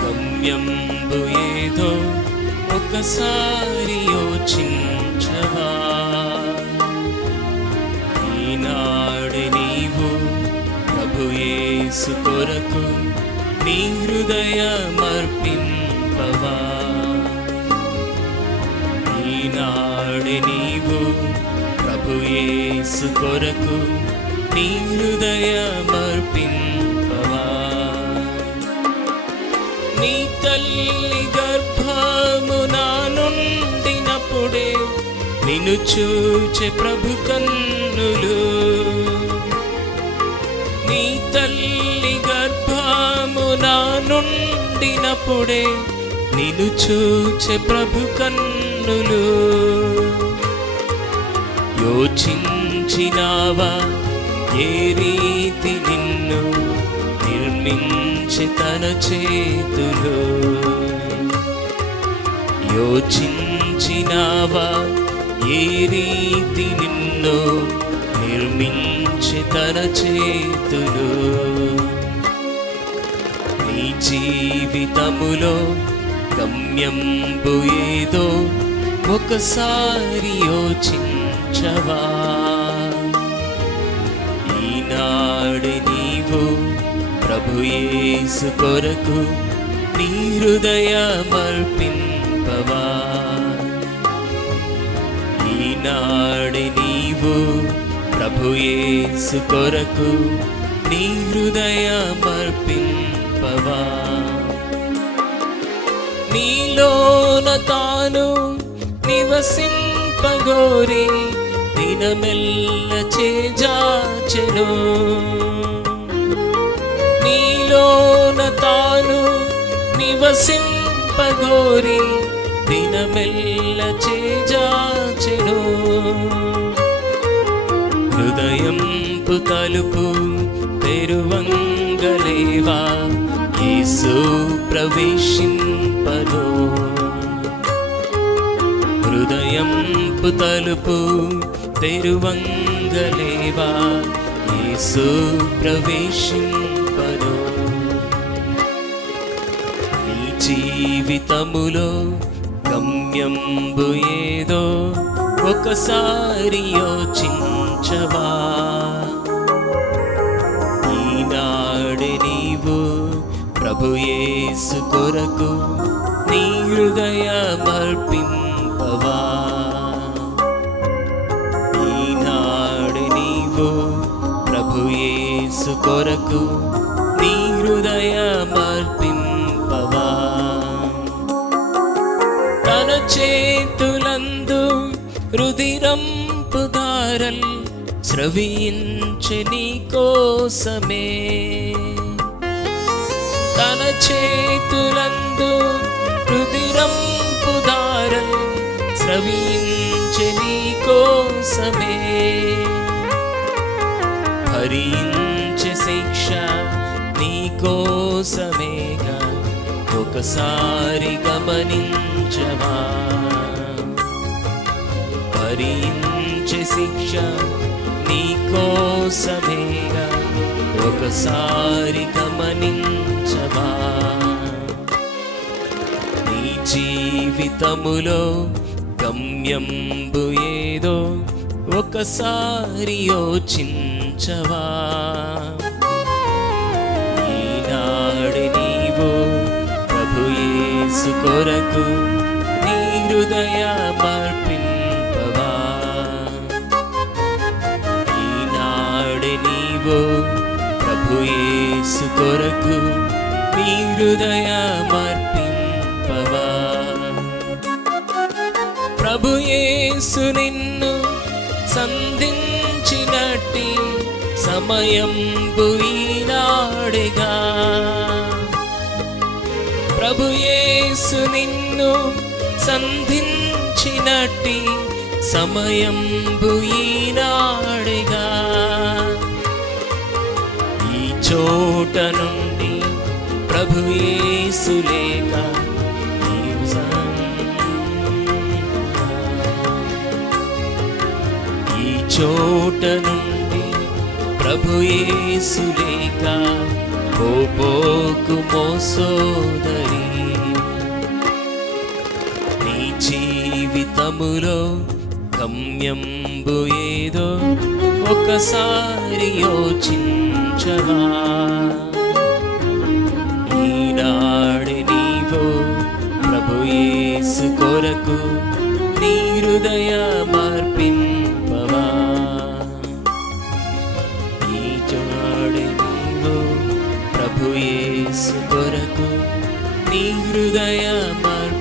గమ్యంబు ఏదో ఒకసారి యోచించవా? ఈనాడు నీవు ప్రభు యేసు కొరకు నీ హృదయమర్పింపవా? ఈనాడు నీవు ప్రభు యేసు కొరకు నీ హృదయమర్పింపవా? నీ తల్లి గర్భమున నుండినప్పుడే నిన్ను చూచే ప్రభు కన్నులు, నీ తల్లి గర్భమున నుండినప్పుడే నిన్ను చూచే ప్రభు కన్నులు. యోచించినావా ఏ రీతి నిన్ను నిర్మించి తన చేతులు? యోచించినావా ఏ రీతి నిన్ను నిర్మించి తన చేతులు? నీ జీవితములో గమ్యంబు ఏదో ఒకసారి యోచించవా? ఈనాడు నీవు ప్రభు యేసు కొరకు నీ హృదయమర్పింపవా? ఈనాడు నీవు ప్రభు యేసు కొరకు నీ హృదయమర్పింపవా? నీలోన తాను నివసింపగోరి దినమెల్ల చేజాచెను. నీలోన తాను నివసింపగోరి దినమెల్ల చేజాచెను. హృదయంపు తలుపు తెరువంగలేవా యేసు ప్రవేశింపను? హృదయంపు తలుపు తెరువంగలేవా యేసు ప్రవేశింపను? నీ జీవితములో గమ్యంబు ఏదో ఒకసారి యోచించవా? ఈనాడు నీవు ప్రభు యేసు కొరకు నీ హృదయమర్పింపవా? ఈనాడు నీవు ప్రభు యేసు కొరకు నీ హృదయమర్పింపవా? తన చేతులందు రుధిరంపు ధారల్ స్రవించె నీ కోసమే. తన చేతులందు రుధిరంపు ధారల్ స్రవించె నీ కోసమే. భరించె శిక్ష నీ కోసమేగా ఒకసారి గమనించవా? భరించె శిక్ష నీ కోసమేగా ఒకసారి గమనించవా? నీ జీవితములో గమ్యంబు ఏదో ఒకసారి యోచించవా? ఈనాడు నీవు ప్రభు యేసు కొరకు నీ హృదయమర్పింపవా? ఈనాడు నీవు ప్రభు యేసు కొరకు నీ హృదయమర్పింపవా? ప్రభు యేసు నిన్ను సంధించినట్టి సమయంబు ఈనాడేగా. ప్రభు యేసు నిన్ను సంధించినట్టి సమయంబు ఈనాడేగా. ఈ చోట నుండి ప్రభు యేసు లేక ఈ చోట నుండి ప్రభు యేసు లేక పోకుమో సోదరి, నీ జీవితములో గమ్యంబు ఏదో ఒకసారి యోచించవా. ఈనాడు నీవు ప్రభు యేసు కొరకు నీ హృదయమర్పింపవా. ఈనాడు నీవు ప్రభు యేసు కొరకు నీ హృదయమర్పింపవా.